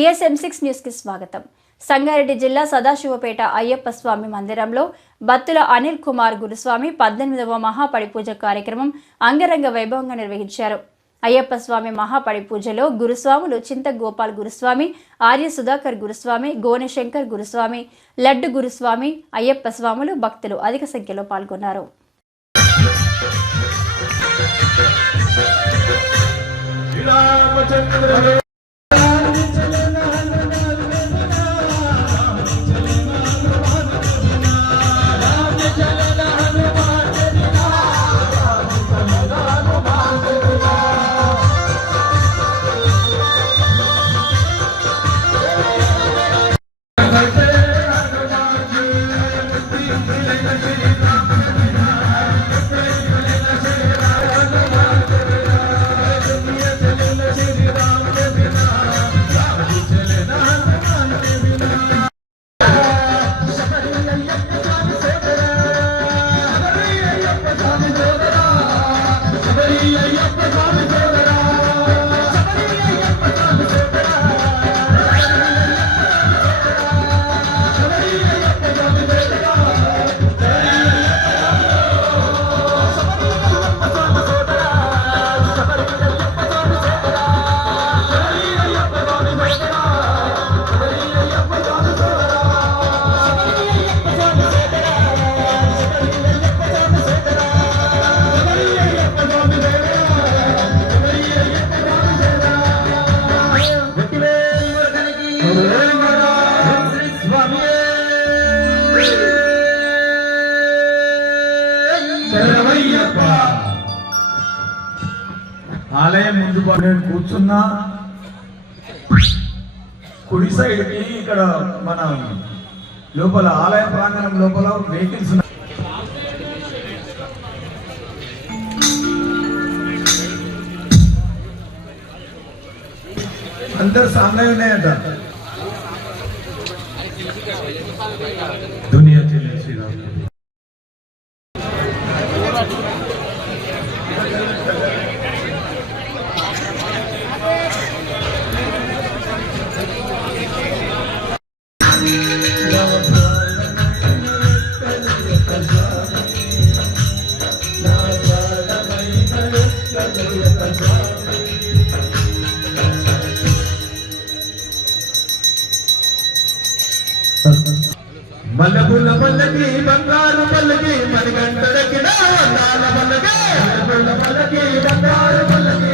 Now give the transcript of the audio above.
TSM6 news కి స్వాగతం. సంగారెడ్డి జిల్లా సదాశివపేట అయ్యప్ప స్వామి మందిరంలో బత్తుల అనిల్ కుమార్ గురుస్వామి 18వ మహాపడిపూజ కార్యక్రమం అంగరంగ వైభవంగా నిర్వహించారు. అయ్యప్ప స్వామి మహాపడిపూజలో గురుస్వాములు చింత గోపాల్ గురుస్వామి, ఆర్య సుధాకర్ గురుస్వామి, గోనెశంకర్ గురుస్వామి, లడ్డు గురుస్వామి, అయ్యప్ప స్వాములు భక్తులు అధిక సంఖ్యలో పాల్గొన్నారు. ఆలయం ముందు నేను కూర్చున్నా కుడి సైడ్ కి ఇక్కడ మన లోపల ఆలయ ప్రాంగణం లోపల వెహికల్స్ అందరు సామ్నే ఉన్నాయంట. దునియా తెలిసి మల్లపుల్ల పల్లకి బంగారు పల్లకి మణిగంటలకి నాల పల్లకి మల్లపుల్ల పల్లకి బంగారు పల్లకి